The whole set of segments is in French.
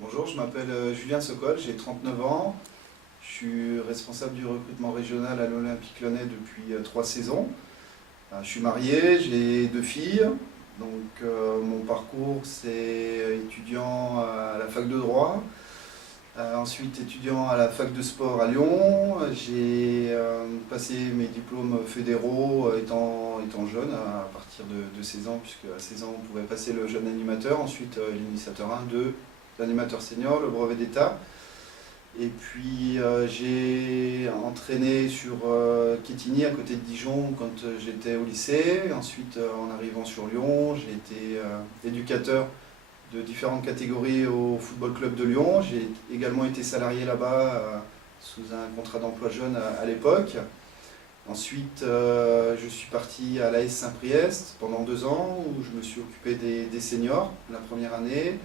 Bonjour, je m'appelle Julien Sokol, j'ai 39 ans. Je suis responsable du recrutement régional à l'Olympique Lyonnais depuis 3 saisons. Je suis marié, j'ai 2 filles. Mon parcours, c'est étudiant à la fac de droit, ensuite étudiant à la fac de sport à Lyon. J'ai passé mes diplômes fédéraux étant jeune, à partir de 16 ans, puisque à 16 ans on pouvait passer le jeune animateur, ensuite l'initiateur 1, 2, l'animateur senior, le brevet d'État. Et puis j'ai entraîné sur Quetigny, à côté de Dijon, quand j'étais au lycée. Ensuite, en arrivant sur Lyon, j'ai été éducateur de différentes catégories au Football Club de Lyon. J'ai également été salarié là-bas sous un contrat d'emploi jeune à l'époque. Ensuite, je suis parti à l'AS Saint-Priest pendant 2 ans, où je me suis occupé des seniors la première année.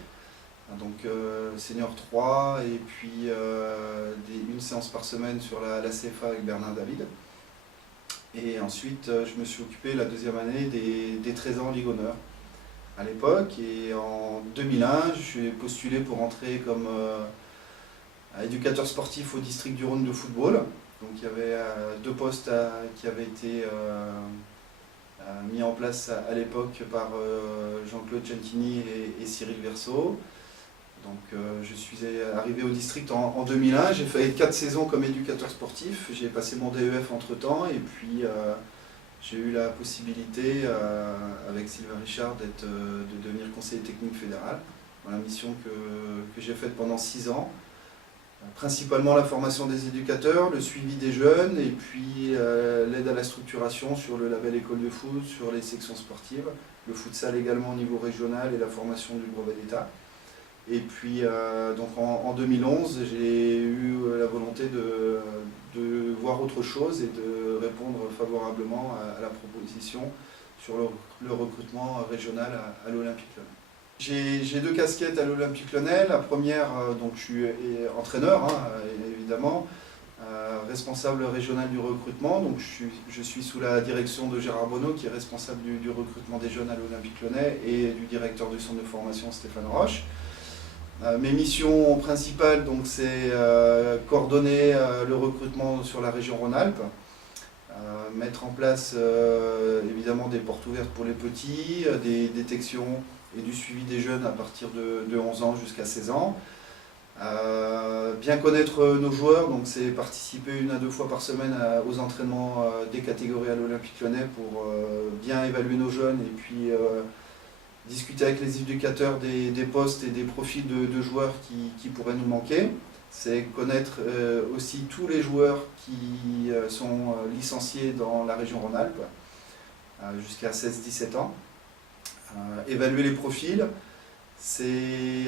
Senior 3 et puis une séance par semaine sur la CFA avec Bernard David. Et ensuite, je me suis occupé la deuxième année des 13 ans en Ligue Honneur à l'époque. Et en 2001, je suis postulé pour entrer comme éducateur sportif au district du Rhône de football. Donc il y avait 2 postes qui avaient été mis en place à l'époque par Jean-Claude Gentini et Cyril Verseau. Je suis arrivé au district en 2001, j'ai fait 4 saisons comme éducateur sportif, j'ai passé mon DEF entre temps et puis j'ai eu la possibilité avec Sylvain Richard de devenir conseiller technique fédéral. Voilà, mission que j'ai faite pendant 6 ans. Principalement la formation des éducateurs, le suivi des jeunes et puis l'aide à la structuration sur le label école de foot, sur les sections sportives, le futsal également au niveau régional et la formation du brevet d'État. Et puis en 2011, j'ai eu la volonté de voir autre chose et de répondre favorablement à la proposition sur le recrutement régional à l'Olympique Lyonnais. J'ai 2 casquettes à l'Olympique Lyonnais. La première, je suis entraîneur, évidemment, responsable régional du recrutement. Donc je suis sous la direction de Gérard Bonneau, qui est responsable du recrutement des jeunes à l'Olympique Lyonnais, et du directeur du centre de formation, Stéphane Roche. Mes missions principales, c'est coordonner le recrutement sur la région Rhône-Alpes, mettre en place évidemment des portes ouvertes pour les petits, des détections et du suivi des jeunes à partir de 11 ans jusqu'à 16 ans. Bien connaître nos joueurs, donc c'est participer 1 à 2 fois par semaine aux entraînements des catégories à l'Olympique Lyonnais pour bien évaluer nos jeunes et puis discuter avec les éducateurs des postes et des profils de joueurs qui pourraient nous manquer. C'est connaître aussi tous les joueurs qui sont licenciés dans la région Rhône-Alpes jusqu'à 16-17 ans. Évaluer les profils, c'est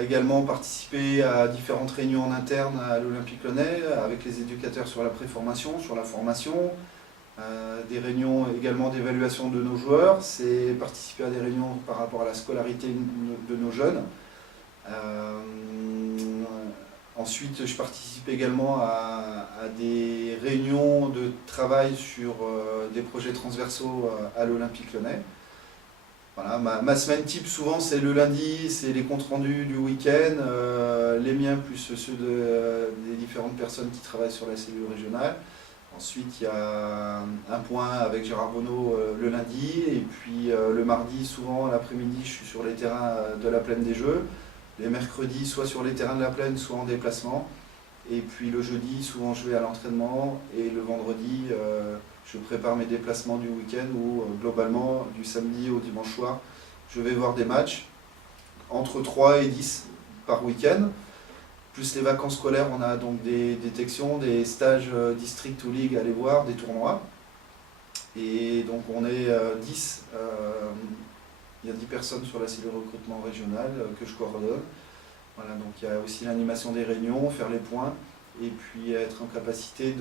également participer à différentes réunions en interne à l'Olympique Lyonnais avec les éducateurs sur la préformation, sur la formation. Des réunions également d'évaluation de nos joueurs, c'est participer à des réunions par rapport à la scolarité de nos jeunes. Ensuite, je participe également à des réunions de travail sur des projets transversaux à l'Olympique Lyonnais. Voilà, ma semaine type, souvent, c'est le lundi, c'est les comptes rendus du week-end, les miens plus ceux des différentes personnes qui travaillent sur la cellule régionale. Ensuite, il y a un point avec Gérard Bonneau le lundi, et puis le mardi, souvent l'après-midi, je suis sur les terrains de la Plaine des Jeux. Les mercredis, soit sur les terrains de la Plaine, soit en déplacement. Et puis le jeudi, souvent je vais à l'entraînement, et le vendredi, je prépare mes déplacements du week-end où globalement, du samedi au dimanche soir, je vais voir des matchs entre 3 et 10 par week-end. Plus les vacances scolaires, on a donc des détections, des stages district ou ligue à aller voir, des tournois. Et donc on est 10, il y a 10 personnes sur la cellule recrutement régionale que je coordonne. Voilà, donc il y a aussi l'animation des réunions, faire les points, et puis être en capacité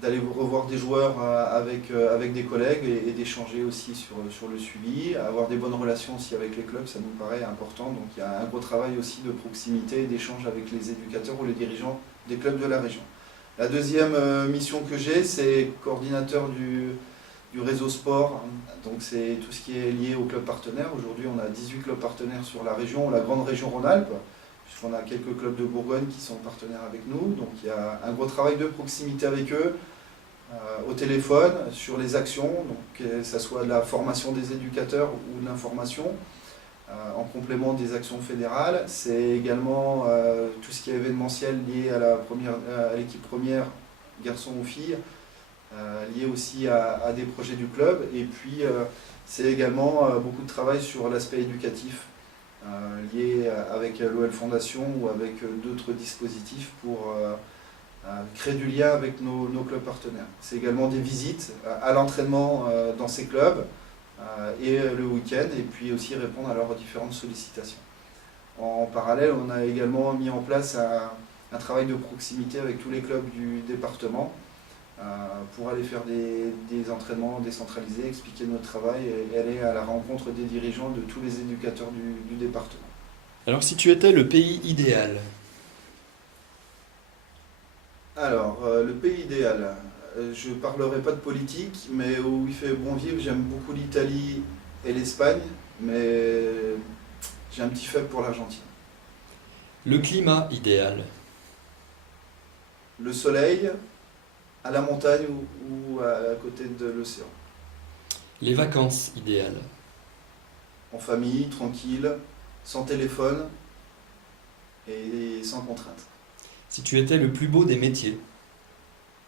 d'aller revoir des joueurs avec des collègues et d'échanger aussi sur le suivi, avoir des bonnes relations aussi avec les clubs, ça nous paraît important. Donc il y a un gros travail aussi de proximité et d'échange avec les éducateurs ou les dirigeants des clubs de la région. La deuxième mission que j'ai, c'est coordinateur du réseau sport, donc c'est tout ce qui est lié aux clubs partenaires. Aujourd'hui, on a 18 clubs partenaires sur la région, la grande région Rhône-Alpes, puisqu'on a quelques clubs de Bourgogne qui sont partenaires avec nous. Donc il y a un gros travail de proximité avec eux, au téléphone, sur les actions, donc que ce soit de la formation des éducateurs ou de l'information, en complément des actions fédérales. C'est également tout ce qui est événementiel lié à l'équipe première, garçons ou filles, lié aussi à des projets du club. Et puis c'est également beaucoup de travail sur l'aspect éducatif, lié avec l'OL Fondation ou avec d'autres dispositifs pour créer du lien avec nos clubs partenaires. C'est également des visites à l'entraînement dans ces clubs et le week-end, et puis aussi répondre à leurs différentes sollicitations. En parallèle, on a également mis en place un travail de proximité avec tous les clubs du département pour aller faire des entraînements décentralisés, expliquer notre travail et aller à la rencontre des dirigeants de tous les éducateurs du département. Alors, si tu étais le pays idéal? Alors, le pays idéal, je ne parlerai pas de politique, mais où il fait bon vivre, j'aime beaucoup l'Italie et l'Espagne, mais j'ai un petit faible pour l'Argentine. Le climat idéal? Le soleil, à la montagne ou à côté de l'océan. Les vacances idéales? En famille, tranquille, sans téléphone et sans contrainte. Si tu étais le plus beau des métiers?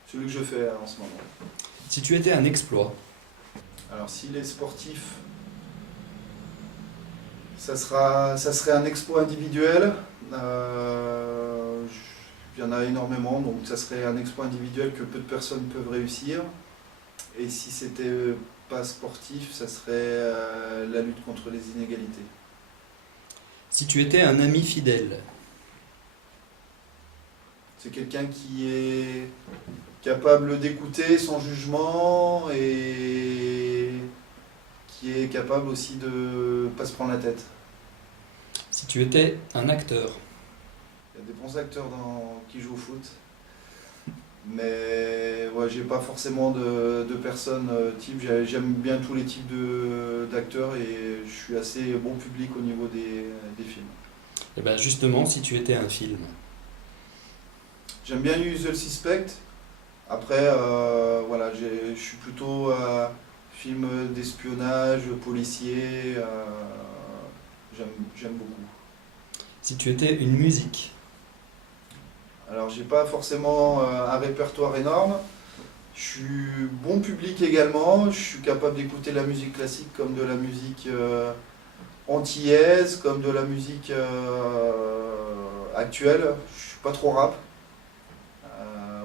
Celui que je fais en ce moment. Si tu étais un exploit? Alors s'il est sportif, ça serait un exploit individuel. Il y en a énormément, donc ça serait un exploit individuel que peu de personnes peuvent réussir. Et si c'était pas sportif, ça serait la lutte contre les inégalités. Si tu étais un ami fidèle? C'est quelqu'un qui est capable d'écouter sans jugement et qui est capable aussi de ne pas se prendre la tête. Si tu étais un acteur? Il y a des bons acteurs qui jouent au foot, mais ouais, j'ai pas forcément de personnes type. J'aime bien tous les types d'acteurs et je suis assez bon public au niveau des films. Et bien justement, si tu étais un film? J'aime bien Usual Suspect. Après, voilà, je suis plutôt film d'espionnage, policier. J'aime beaucoup. Si tu étais une musique? Alors, j'ai pas forcément un répertoire énorme. Je suis bon public également. Je suis capable d'écouter la musique classique comme de la musique antillaise, comme de la musique actuelle. Je suis pas trop rap.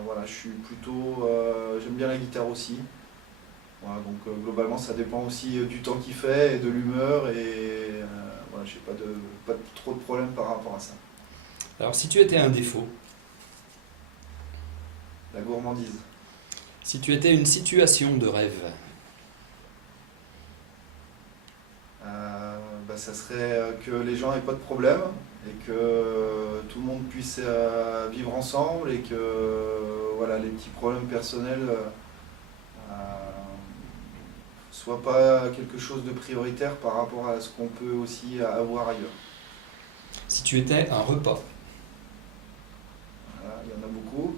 Voilà, je suis plutôt. J'aime bien la guitare aussi. Voilà, donc globalement, ça dépend aussi du temps qu'il fait et de l'humeur. Et voilà, j'ai pas trop de problèmes par rapport à ça. Alors, si tu étais un défaut? La gourmandise. Si tu étais une situation de rêve? Ça serait que les gens n'aient pas de problème et que tout le monde puisse vivre ensemble et que voilà, les petits problèmes personnels soient pas quelque chose de prioritaire par rapport à ce qu'on peut aussi avoir ailleurs. Si tu étais un repas? Voilà, il y en a beaucoup.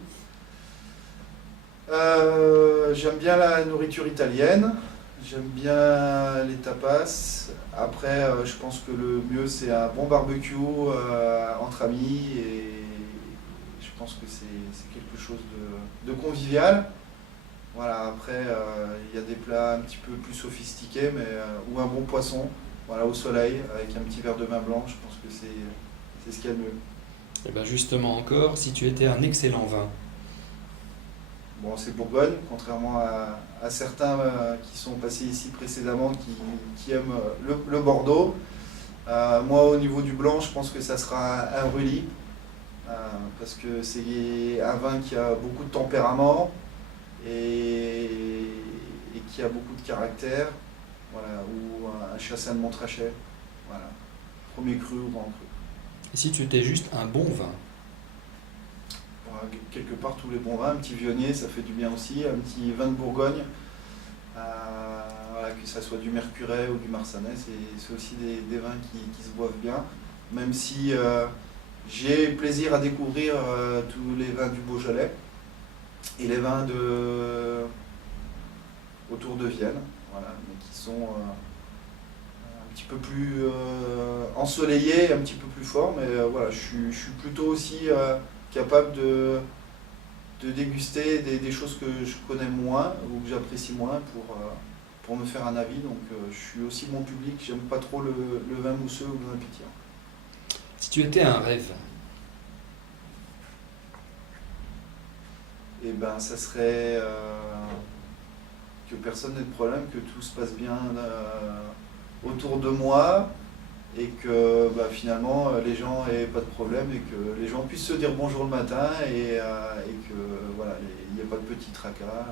J'aime bien la nourriture italienne, j'aime bien les tapas. Après, je pense que le mieux c'est un bon barbecue entre amis et je pense que c'est quelque chose de convivial. Voilà, après, il y a des plats un petit peu plus sophistiqués, ou un bon poisson, voilà, au soleil avec un petit verre de vin blanc, je pense que c'est ce qu'il y a de mieux. Et bien justement encore, si tu étais un excellent vin? Bon, c'est Bourgogne, contrairement à certains qui sont passés ici précédemment, qui aiment le Bordeaux. Moi, au niveau du blanc, je pense que ça sera un Rully, parce que c'est un vin qui a beaucoup de tempérament et qui a beaucoup de caractère, voilà, ou un Chassagne de Montrachet, voilà, premier cru ou grand cru. Et si tu étais juste un bon vin? Quelque part tous les bons vins, un petit Viognier ça fait du bien aussi, un petit vin de Bourgogne, Voilà, que ce soit du Mercuret ou du Marsanais, c'est aussi des vins qui se boivent bien, même si j'ai plaisir à découvrir tous les vins du Beaujolais et les vins autour de Vienne, voilà, mais qui sont un petit peu plus ensoleillés, un petit peu plus forts, mais voilà, je suis plutôt aussi capable de déguster des choses que je connais moins ou que j'apprécie moins pour me faire un avis. Donc je suis aussi mon public, j'aime pas trop le vin mousseux ou le vin pétillant. Si tu étais un rêve, Et ben ça serait que personne n'ait de problème, que tout se passe bien autour de moi et que finalement les gens n'aient pas de problème et que les gens puissent se dire bonjour le matin et que voilà, il n'y ait pas de petits tracas,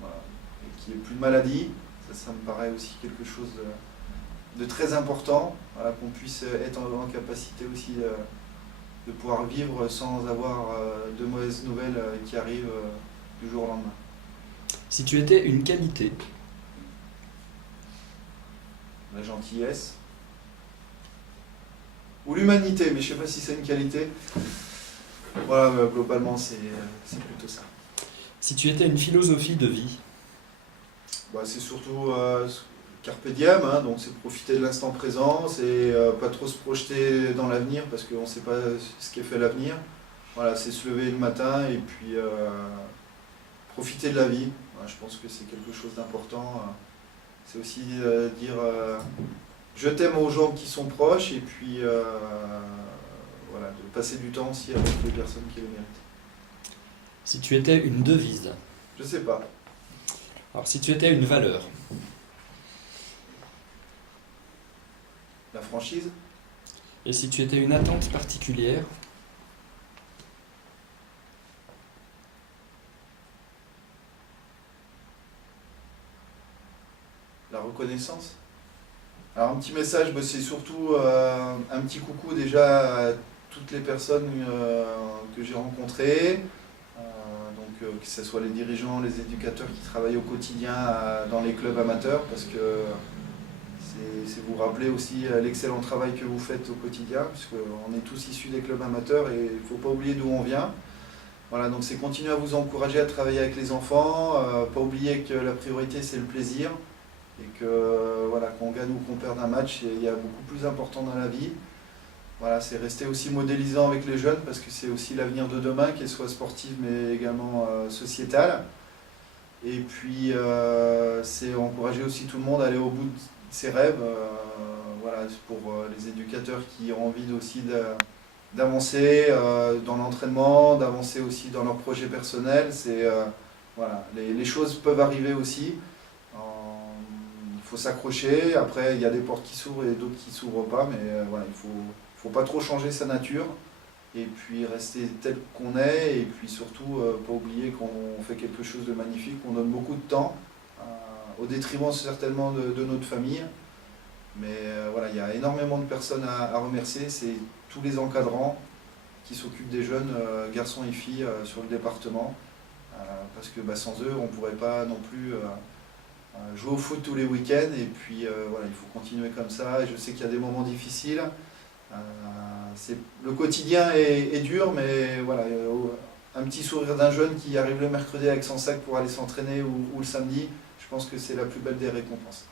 voilà, et qu'il n'y ait plus de maladie. Ça me paraît aussi quelque chose de très important, voilà, qu'on puisse être en capacité aussi de pouvoir vivre sans avoir de mauvaises nouvelles qui arrivent du jour au lendemain. si tu étais une qualité, La gentillesse ou l'humanité, mais je ne sais pas si c'est une qualité. Voilà, globalement c'est plutôt ça. si tu étais une philosophie de vie, C'est surtout carpe diem, hein, donc c'est profiter de l'instant présent, c'est pas trop se projeter dans l'avenir parce qu'on ne sait pas ce qu'est fait l'avenir. Voilà, c'est se lever le matin et puis profiter de la vie. Voilà, je pense que c'est quelque chose d'important. C'est aussi dire je t'aime aux gens qui sont proches et puis voilà, de passer du temps aussi avec les personnes qui le méritent. si tu étais une devise, Je sais pas. alors si tu étais une valeur, La franchise, et si tu étais une attente particulière, la reconnaissance. Alors un petit message, c'est surtout un petit coucou déjà à toutes les personnes que j'ai rencontrées, que ce soit les dirigeants, les éducateurs qui travaillent au quotidien dans les clubs amateurs, parce que c'est vous rappeler aussi l'excellent travail que vous faites au quotidien, puisqu'on est tous issus des clubs amateurs et il ne faut pas oublier d'où on vient. Voilà, donc c'est continuer à vous encourager à travailler avec les enfants, pas oublier que la priorité c'est le plaisir, et que voilà, qu'on gagne ou qu'on perde un match, il y a beaucoup plus important dans la vie. Voilà, c'est rester aussi modélisant avec les jeunes parce que c'est aussi l'avenir de demain, qu'elle soit sportive mais également sociétale. Et puis c'est encourager aussi tout le monde à aller au bout de ses rêves. Voilà, pour les éducateurs qui ont envie aussi d'avancer dans l'entraînement, d'avancer aussi dans leurs projets personnels. Voilà, les choses peuvent arriver aussi. Il faut s'accrocher. Après, il y a des portes qui s'ouvrent et d'autres qui ne s'ouvrent pas, mais voilà, il faut pas trop changer sa nature et puis rester tel qu'on est et puis surtout pas oublier qu'on fait quelque chose de magnifique, qu'on donne beaucoup de temps au détriment certainement de notre famille, mais voilà, il y a énormément de personnes à remercier, c'est tous les encadrants qui s'occupent des jeunes garçons et filles sur le département, parce que sans eux on ne pourrait pas non plus jouer au foot tous les week-ends et puis voilà, il faut continuer comme ça. Et je sais qu'il y a des moments difficiles. Le quotidien est dur, mais voilà, un petit sourire d'un jeune qui arrive le mercredi avec son sac pour aller s'entraîner ou le samedi, je pense que c'est la plus belle des récompenses.